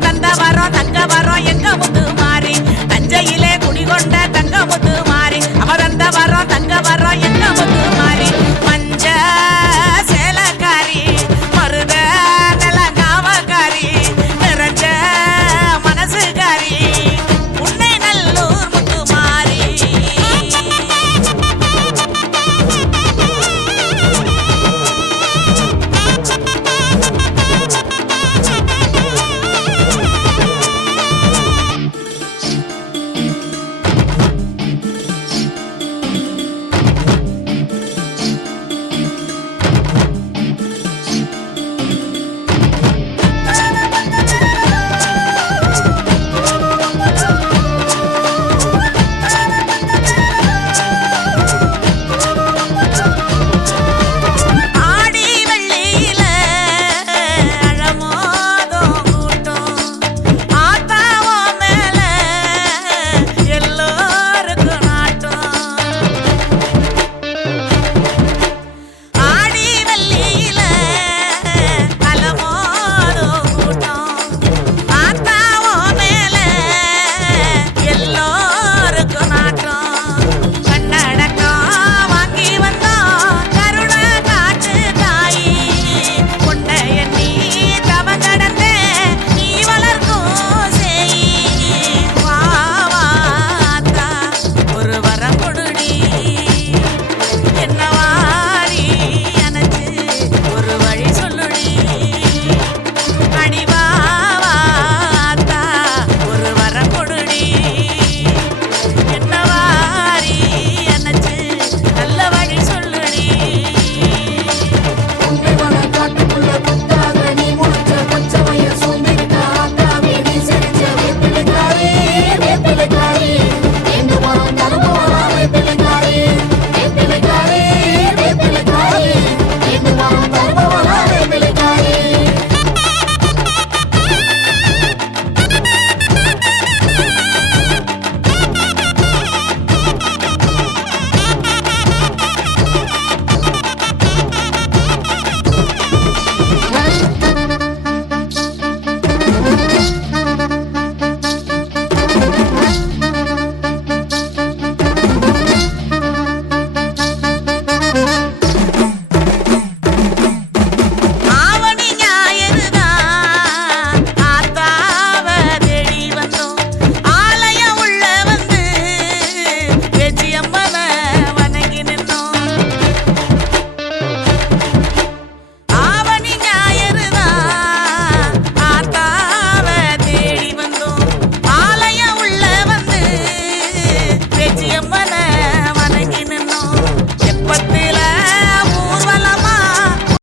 தந்த வரோம் தங்க வரோம் எங்க முத்து மாறி தஞ்சையிலே குடிகொண்ட தங்க முத்து